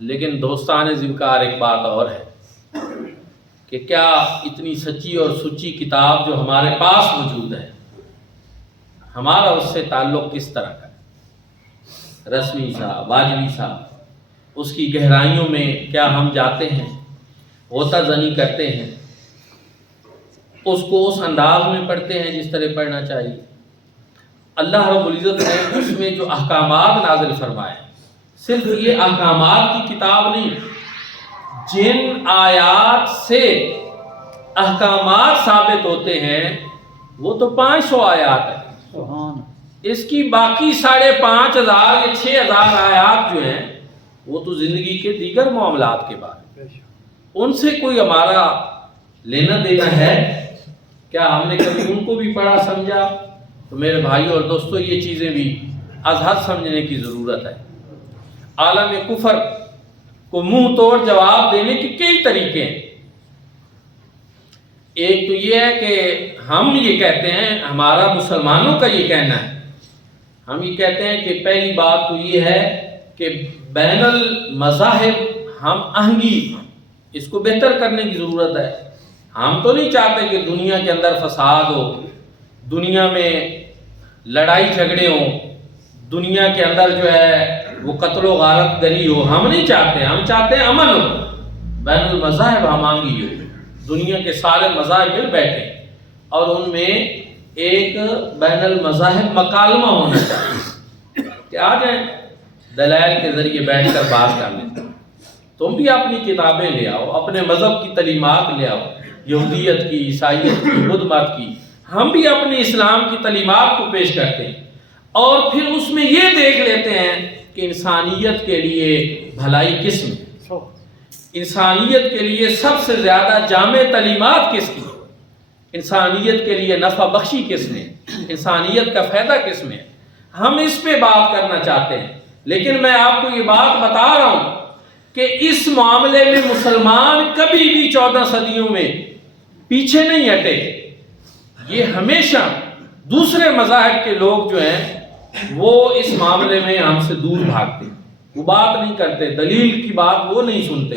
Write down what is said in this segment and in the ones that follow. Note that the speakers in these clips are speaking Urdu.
لیکن دوستان ذکر ایک بات اور ہے کہ کیا اتنی سچی اور سچی کتاب جو ہمارے پاس موجود ہے، ہمارا اس سے تعلق کس طرح کا ہے؟ رسمی سا، واجبی سا، اس کی گہرائیوں میں کیا ہم جاتے ہیں، غوطہ زنی کرتے ہیں، اس کو اس انداز میں پڑھتے ہیں جس طرح پڑھنا چاہیے؟ اللہ رب العزت نے اس میں جو احکامات نازل فرمائے، صرف یہ احکامات کی کتاب نہیں، جن آیات سے احکامات ثابت ہوتے ہیں وہ تو 500 آیات ہیں، اس کی باقی 5,500 یا 6,000 آیات جو ہیں وہ تو زندگی کے دیگر معاملات کے بارے میں، ان سے کوئی ہمارا لینا دینا ہے کیا؟ ہم نے کبھی ان کو بھی پڑھا سمجھا؟ تو میرے بھائیوں اور دوستوں، یہ چیزیں بھی از حد سمجھنے کی ضرورت ہے۔ عالم کفر کو منہ توڑ جواب دینے کے کئی طریقے ہیں۔ ایک تو یہ ہے کہ ہم یہ کہتے ہیں، ہمارا مسلمانوں کا یہ کہنا ہے، ہم یہ کہتے ہیں کہ پہلی بات تو یہ ہے کہ بین المذاہب ہم آہنگی اس کو بہتر کرنے کی ضرورت ہے۔ ہم تو نہیں چاہتے کہ دنیا کے اندر فساد ہو، دنیا میں لڑائی جھگڑے ہوں، دنیا کے اندر جو ہے وہ قتل و غارت گری ہو، ہم نہیں چاہتے، ہم چاہتے ہیں امن ہو، بین المذاہب ہم آہنگی ہو، دنیا کے سارے مذاہب مل بیٹھیں اور ان میں ایک بین المذاہب مکالمہ ہونا چاہیے کہ آ جائیں دلائل کے ذریعے بیٹھ کر بات کر لیں، تم بھی اپنی کتابیں لے آؤ، اپنے مذہب کی تعلیمات لے آؤ، یہودیت کی، عیسائیت کی، بدھ مت کی، ہم بھی اپنے اسلام کی تعلیمات کو پیش کرتے ہیں اور پھر اس میں یہ دیکھ لیتے ہیں کہ انسانیت کے لیے بھلائی کس میں، انسانیت کے لیے سب سے زیادہ جامع تعلیمات کس کی، انسانیت کے لیے نفع بخشی کس میں، انسانیت کا فائدہ کس میں، ہم اس پہ بات کرنا چاہتے ہیں۔ لیکن میں آپ کو یہ بات بتا رہا ہوں کہ اس معاملے میں مسلمان کبھی بھی 14 صدیوں میں پیچھے نہیں ہٹے، یہ ہمیشہ دوسرے مذاہب کے لوگ جو ہیں وہ اس معاملے میں ہم سے دور بھاگتے، وہ بات نہیں کرتے، دلیل کی بات وہ نہیں سنتے،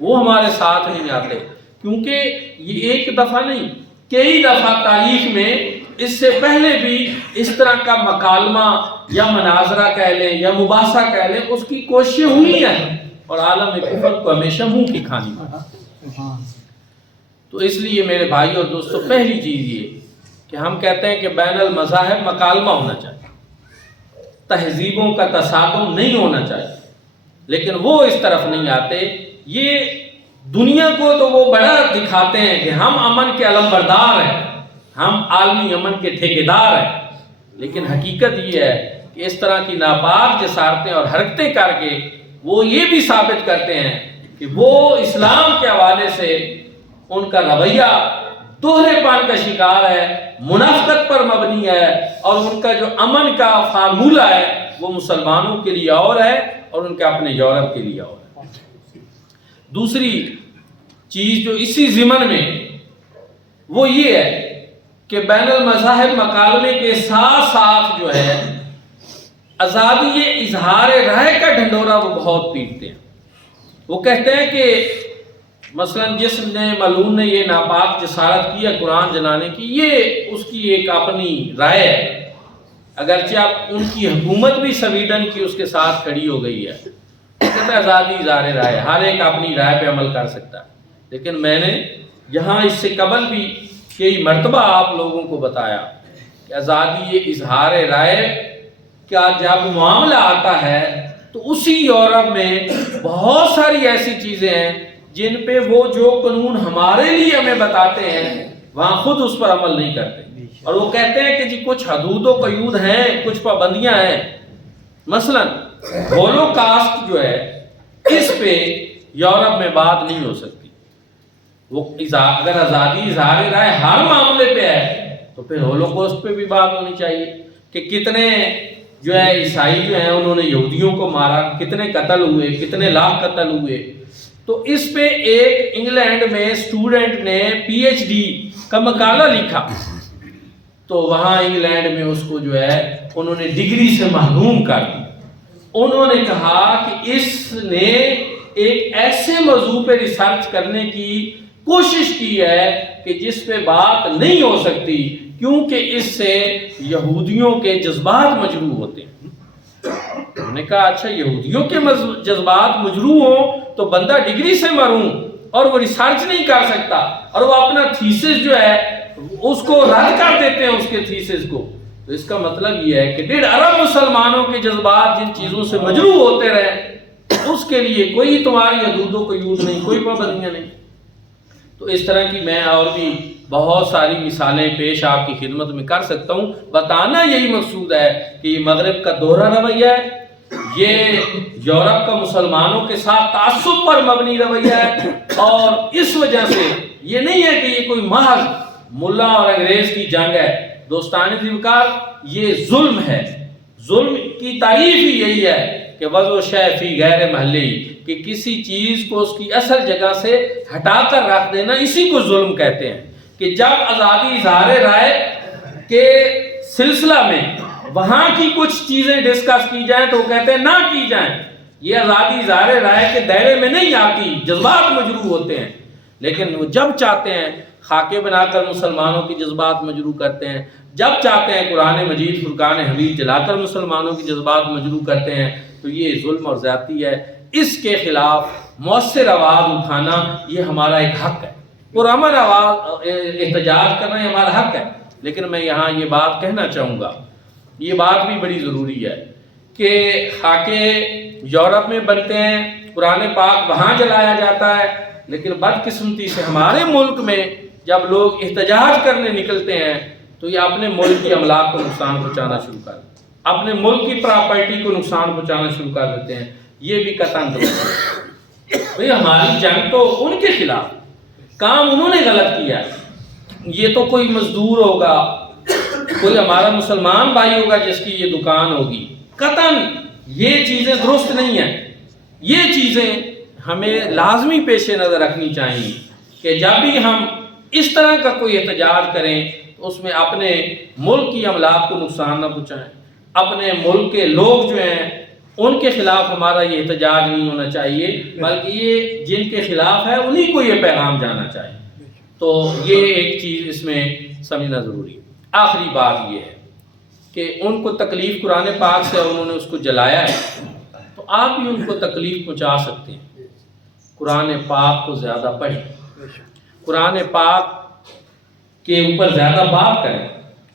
وہ ہمارے ساتھ نہیں آتے، کیونکہ یہ ایک دفعہ نہیں، کئی دفعہ تاریخ میں اس سے پہلے بھی اس طرح کا مکالمہ یا مناظرہ کہہ لیں یا مباحثہ کہہ لیں، اس کی کوششیں ہوئی ہیں اور عالم کفر کو ہمیشہ منہ کی کھانی پڑی۔ تو اس لیے میرے بھائی اور دوستو، پہلی چیز یہ کہ ہم کہتے ہیں کہ بین المذاہب مکالمہ ہونا چاہیے، تہذیبوں کا تصادم نہیں ہونا چاہیے، لیکن وہ اس طرف نہیں آتے۔ یہ دنیا کو تو وہ بڑا دکھاتے ہیں کہ ہم امن کے علمبردار ہیں، ہم عالمی امن کے ٹھیکیدار ہیں، لیکن حقیقت یہ ہے کہ اس طرح کی ناپاک جسارتیں اور حرکتیں کر کے وہ یہ بھی ثابت کرتے ہیں کہ وہ اسلام کے حوالے سے ان کا رویہ دوہرے پان کا شکار ہے، منافقت پر مبنی ہے، اور ان کا جو امن کا فارمولہ ہے وہ مسلمانوں کے لیے اور ہے اور ان کے اپنے یورپ کے لیے اور ہے۔ دوسری چیز جو اسی ضمن میں وہ یہ ہے کہ بین المذاہب مکالمے کے ساتھ ساتھ جو ہے آزادی اظہار رائے کا ڈھنڈورا وہ بہت پیٹتے ہیں۔ وہ کہتے ہیں کہ مثلا جس نے ملعون نے یہ ناپاک جسارت کی ہے قرآن جلانے کی، یہ اس کی ایک اپنی رائے ہے، اگرچہ اب ان کی حکومت بھی سویڈن کی اس کے ساتھ کھڑی ہو گئی ہے، کہتا ہے آزادی اظہار رائے، ہر ایک اپنی رائے پہ عمل کر سکتا ہے، لیکن میں نے یہاں اس سے قبل بھی کئی مرتبہ آپ لوگوں کو بتایا کہ آزادی اظہار رائے کا جب معاملہ آتا ہے تو اسی یورپ میں بہت ساری ایسی چیزیں ہیں جن پہ وہ جو قانون ہمارے لیے ہمیں بتاتے ہیں وہاں خود اس پر عمل نہیں کرتے، اور وہ کہتے ہیں کہ جی کچھ حدود و قیود ہیں، کچھ پابندیاں ہیں، مثلا ہولوکاسٹ جو ہے اس پہ یورپ میں بات نہیں ہو سکتی۔ وہ اگر آزادی اظہار رائے ہر معاملے پہ ہے تو پھر ہولوکاسٹ پہ بھی بات ہونی چاہیے کہ کتنے جو ہے عیسائی جو ہیں انہوں نے یہودیوں کو مارا، کتنے قتل ہوئے، کتنے لاکھ قتل ہوئے۔ تو اس پہ ایک انگلینڈ میں اسٹوڈنٹ نے پی ایچ ڈی کا مقالہ لکھا، تو وہاں انگلینڈ میں اس کو جو ہے انہوں نے ڈگری سے محروم کر دی۔ انہوں نے کہا کہ اس نے ایک ایسے موضوع پہ ریسرچ کرنے کی کوشش کی ہے کہ جس پہ بات نہیں ہو سکتی، کیونکہ اس سے یہودیوں کے جذبات مجروح ہوتے ہیں۔ انہوں نے کہا اچھا یہودیوں کے جذبات مجروح ہوں تو بندہ ڈگری سے مروں اور وہ ریسرچ نہیں کر سکتا، اور وہ اپنا تھیسس جو ہے اس کو رد کر دیتے ہیں، اس کے تھیسس کو۔ تو اس کا مطلب یہ ہے کہ 1.5 ارب مسلمانوں کے جذبات جن چیزوں سے مجروح ہوتے رہے، اس کے لیے کوئی تمہاری حدود و قیود نہیں، کوئی پابندیاں نہیں۔ تو اس طرح کی میں اور بھی بہت ساری مثالیں پیش آپ کی خدمت میں کر سکتا ہوں۔ بتانا یہی مقصود ہے کہ یہ مغرب کا دوہرا رویہ ہے، یہ یورپ کا مسلمانوں کے ساتھ تعصب پر مبنی رویہ ہے، اور اس وجہ سے یہ نہیں ہے کہ یہ کوئی محض ملا اور انگریز کی جنگ ہے۔ دوستان ذوالفقار، یہ ظلم ہے۔ ظلم کی تعریف ہی یہی ہے کہ وضع شے فی غیر محلہ، کہ کسی چیز کو اس کی اصل جگہ سے ہٹا کر رکھ دینا، اسی کو ظلم کہتے ہیں۔ کہ جب آزادی اظہار رائے کے سلسلہ میں وہاں کی کچھ چیزیں ڈسکس کی جائیں تو وہ کہتے ہیں نہ کی جائیں، یہ آزادی اظہار رائے کے دائرے میں نہیں آتی، جذبات مجروح ہوتے ہیں۔ لیکن وہ جب چاہتے ہیں خاکے بنا کر مسلمانوں کی جذبات مجروح کرتے ہیں، جب چاہتے ہیں قرآن مجید فرقان حمید جلا کر مسلمانوں کی جذبات مجروح کرتے ہیں، تو یہ ظلم اور زیادتی ہے۔ اس کے خلاف مؤثر آواز اٹھانا یہ ہمارا ایک حق ہے، پرامن آواز احتجاج کرنا یہ ہمارا حق ہے۔ لیکن میں یہاں یہ بات کہنا چاہوں گا، یہ بات بھی بڑی ضروری ہے کہ خاکے یورپ میں بنتے ہیں، قرآن پاک وہاں جلایا جاتا ہے، لیکن بدقسمتی سے ہمارے ملک میں جب لوگ احتجاج کرنے نکلتے ہیں تو یہ اپنے ملک کی املاک کو نقصان پہنچانا شروع کر دیتے ہیں، اپنے ملک کی پراپرٹی کو نقصان پہنچانا شروع کر دیتے ہیں۔ یہ بھی قطعاً درست ہے۔ بھئی ہماری جنگ تو ان کے خلاف، کام انہوں نے غلط کیا ہے۔ یہ تو کوئی مزدور ہوگا، کوئی ہمارا مسلمان بھائی ہوگا جس کی یہ دکان ہوگی، قطعاً یہ چیزیں درست نہیں ہیں۔ یہ چیزیں ہمیں لازمی پیش نظر رکھنی چاہیے کہ جب بھی ہم اس طرح کا کوئی احتجاج کریں تو اس میں اپنے ملک کی املاک کو نقصان نہ پہنچائیں، اپنے ملک کے لوگ جو ہیں ان کے خلاف ہمارا یہ احتجاج نہیں ہونا چاہیے، بلکہ یہ جن کے خلاف ہے انہی کو یہ پیغام جانا چاہیے۔ تو یہ ایک چیز اس میں سمجھنا ضروری ہے۔ آخری بات یہ ہے کہ ان کو تکلیف قرآن پاک سے انہوں نے اس کو جلایا ہے، تو آپ بھی ان کو تکلیف پہنچا سکتے ہیں۔ قرآن پاک کو زیادہ پڑھیں، قرآن پاک کے اوپر زیادہ بات کریں،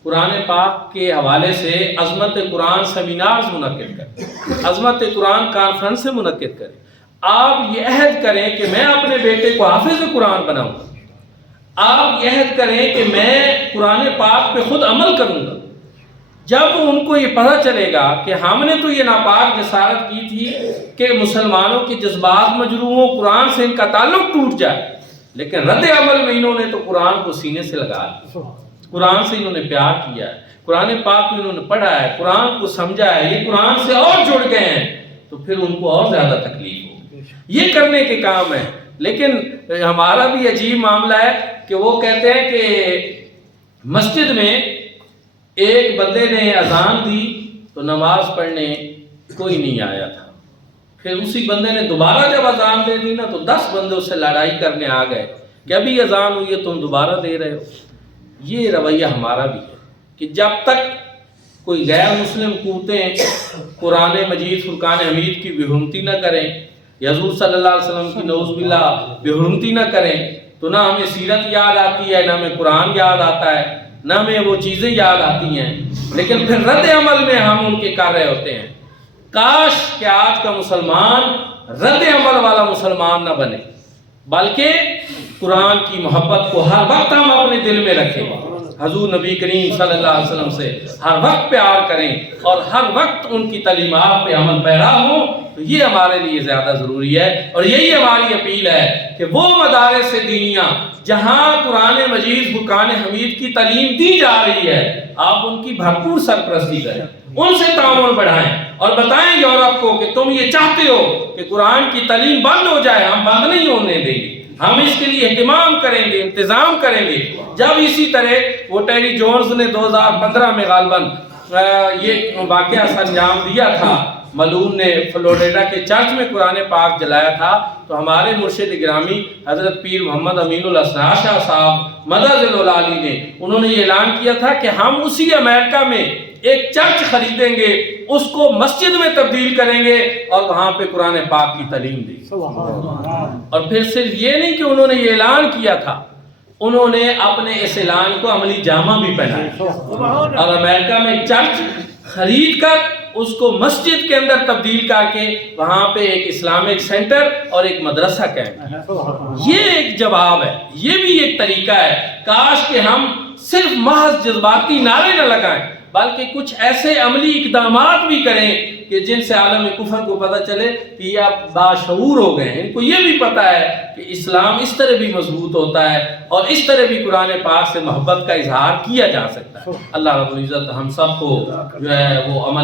قرآن پاک کے حوالے سے عظمت قرآن سیمینارز منعقد کریں، عظمت قرآن کانفرنس منعقد کریں۔ آپ یہ عہد کریں کہ میں اپنے بیٹے کو حافظ قرآن بناؤں گا، آپ یہ عہد کریں کہ میں قرآن پاک پہ خود عمل کروں گا۔ جب ان کو یہ پتہ چلے گا کہ ہم نے تو یہ ناپاک جسارت کی تھی کہ مسلمانوں کے جذبات مجروح ہوں، قرآن سے ان کا تعلق ٹوٹ جائے، لیکن رد عمل میں انہوں نے تو قرآن کو سینے سے لگا لیا، قرآن سے انہوں نے پیار کیا ہے، قرآن پاک میں انہوں نے پڑھا ہے، قرآن کو سمجھا ہے، یہ قرآن سے اور جڑ گئے ہیں، تو پھر ان کو اور زیادہ تکلیف ہو۔ یہ کرنے کے کام ہے۔ لیکن ہمارا بھی عجیب معاملہ ہے کہ وہ کہتے ہیں کہ مسجد میں ایک بندے نے اذان دی تو نماز پڑھنے کوئی نہیں آیا تھا، پھر اسی بندے نے دوبارہ جب اذان دے دی نا تو 10 بندے اس سے لڑائی کرنے آ گئے کہ ابھی اذان ہوئی ہے تم دوبارہ دے رہے ہو۔ یہ رویہ ہمارا بھی ہے کہ جب تک کوئی غیر مسلم قوتیں قرآن مجید فرقان حمید کی بے حرمتی نہ کریں، یا حضور صلی اللہ علیہ وسلم کی نعوذ باللہ بے حرمتی نہ کریں، تو نہ ہمیں سیرت یاد آتی ہے، نہ ہمیں قرآن یاد آتا ہے، نہ ہمیں وہ چیزیں یاد آتی ہیں، لیکن پھر رد عمل میں ہم ان کے کر رہے ہوتے ہیں۔ کاش کہ آج کا مسلمان رد عمل والا مسلمان نہ بنے، بلکہ قرآن کی محبت کو ہر وقت ہم اپنے دل میں رکھیں، حضور نبی کریم صلی اللہ علیہ وسلم سے ہر وقت پیار کریں اور ہر وقت ان کی تعلیمات پہ عمل پیرا ہوں، تو یہ ہمارے لیے زیادہ ضروری ہے۔ اور یہی ہماری اپیل ہے کہ وہ مدارس دینیہ جہاں قرآن مجید فرقان حمید کی تعلیم دی جا رہی ہے، آپ ان کی بھرپور سرپرستی کریں، ان سے تعاون بڑھائیں اور بتائیں یورپ کو کہ تم یہ چاہتے ہو کہ قرآن کی تعلیم بند ہو جائے، ہم بند نہیں ہونے دیں گے، ہم اس کے لیے اہتمام کریں گے، انتظام کریں گے۔ جب اسی طرح وہ ٹیری جونز نے 2015 میں غالباً یہ واقعہ انجام دیا تھا ملعون نے فلوریڈا کے چرچ میں قرآن پاک جلایا تھا تو ہمارے مرشد گرامی حضرت پیر محمد امین الاسرار شاہ صاحب مدد العالی نے انہوں نے یہ اعلان کیا تھا کہ ہم اسی امریکہ میں ایک چرچ خریدیں گے، اس کو مسجد میں تبدیل کریں گے اور وہاں پہ قرآن پاک کی تعلیم دیں گے۔ اور پھر صرف یہ نہیں کہ انہوں نے یہ اعلان کیا تھا، انہوں نے اپنے اس اعلان کو عملی جامہ بھی پہنایا اور امریکہ میں چرچ خرید کر اس کو مسجد کے اندر تبدیل کر کے وہاں پہ ایک اسلامک سینٹر اور ایک مدرسہ قائم۔ یہ ایک جواب ہے، یہ بھی ایک طریقہ ہے۔ کاش کہ ہم صرف محض جذباتی نعرے نہ لگائیں بلکہ کچھ ایسے عملی اقدامات بھی کریں کہ جن سے عالم کفر کو پتہ چلے کہ یہ اب باشعور ہو گئے ہیں، ان کو یہ بھی پتہ ہے کہ اسلام اس طرح بھی مضبوط ہوتا ہے اور اس طرح بھی قرآن پاک سے محبت کا اظہار کیا جا سکتا ہے۔ اللہ رب العزت ہم سب کو جو ہے وہ عمل